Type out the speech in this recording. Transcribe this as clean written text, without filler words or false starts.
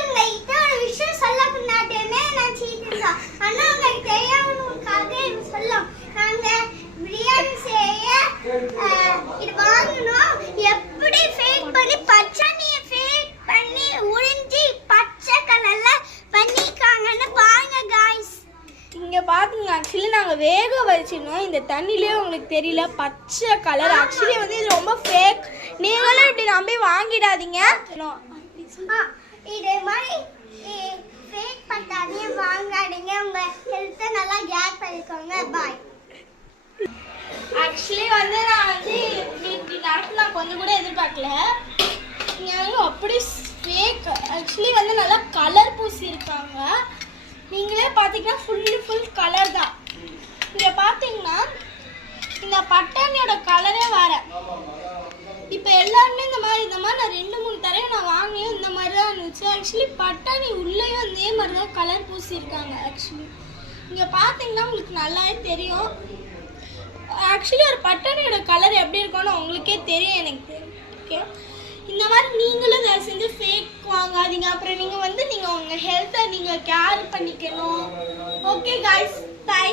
உங்ககிட்ட ஒரு விஷயம் சொல்ல முன்னாடியே நான் சீக்கிரம் ஆனா உங்களுக்கு தெரியாம சொல்லும் நாங்க பிரியாணி செய்ய இது வாங்கணும் எப்படி ஃபேக் பண்ணி பச்சனியை ஃபேக் பண்ணி உறிஞ்சி பச்சை கலர்ல பண்ணிருக்காங்கன்னு பாருங்க गाइस. இங்க பாத்துங்க ஆக்சுவலி நாங்க வேக வச்சினோம் இந்த தண்ணிலே உங்களுக்கு தெரியல பச்சை கலர் ஆக்சுவலி வந்து இது ரொம்ப ஃபேக். நீங்களும் இப்படி நம்பி வாங்கிடாதீங்க. இதே மாதிரி ஃபேக் பட்டாணியை வாங்காதீங்க. உங்க ஹெல்த்தை நல்லா கேர் பண்ணிக்கோங்க. பாய். ஆக்சுவலி வந்து நான் வந்து இப்படி நடக்கு நான் கொஞ்சம் கூட எதிர்பார்க்கல. அப்படி ஃபேக் ஆக்சுவலி வந்து நல்லா கலர் பூசி இருக்காங்க. நீங்களே பார்த்தீங்கன்னா ஃபுல் கலர் தான். இங்கே பார்த்தீங்கன்னா இந்த பட்டாணியோட கலரே வேற. இப்போ எல்லாருமே இந்த மாதிரி நான் 2-3 தடவை நான் வாங்கியும் இந்த மாதிரி தான் இருந்துச்சு. ஆக்சுவலி பட்டாணி உள்ளேயும் அதே மாதிரி தான் கலர் பூசி இருக்காங்க. ஆக்சுவலி இங்கே பார்த்தீங்கன்னா உங்களுக்கு நல்லாவே தெரியும். ஆக்சுவலி ஒரு பட்டாணியோட கலர் எப்படி இருக்கும்னு உங்களுக்கே தெரியும் எனக்கு. ஓகே, இந்த மாதிரி நீங்களும் தயவு செஞ்சு ஃபேக் வாங்காதீங்க. அப்புறம் நீங்கள் உங்கள் ஹெல்த்தை நீங்கள் கேர் பண்ணிக்கணும். Okay guys, by.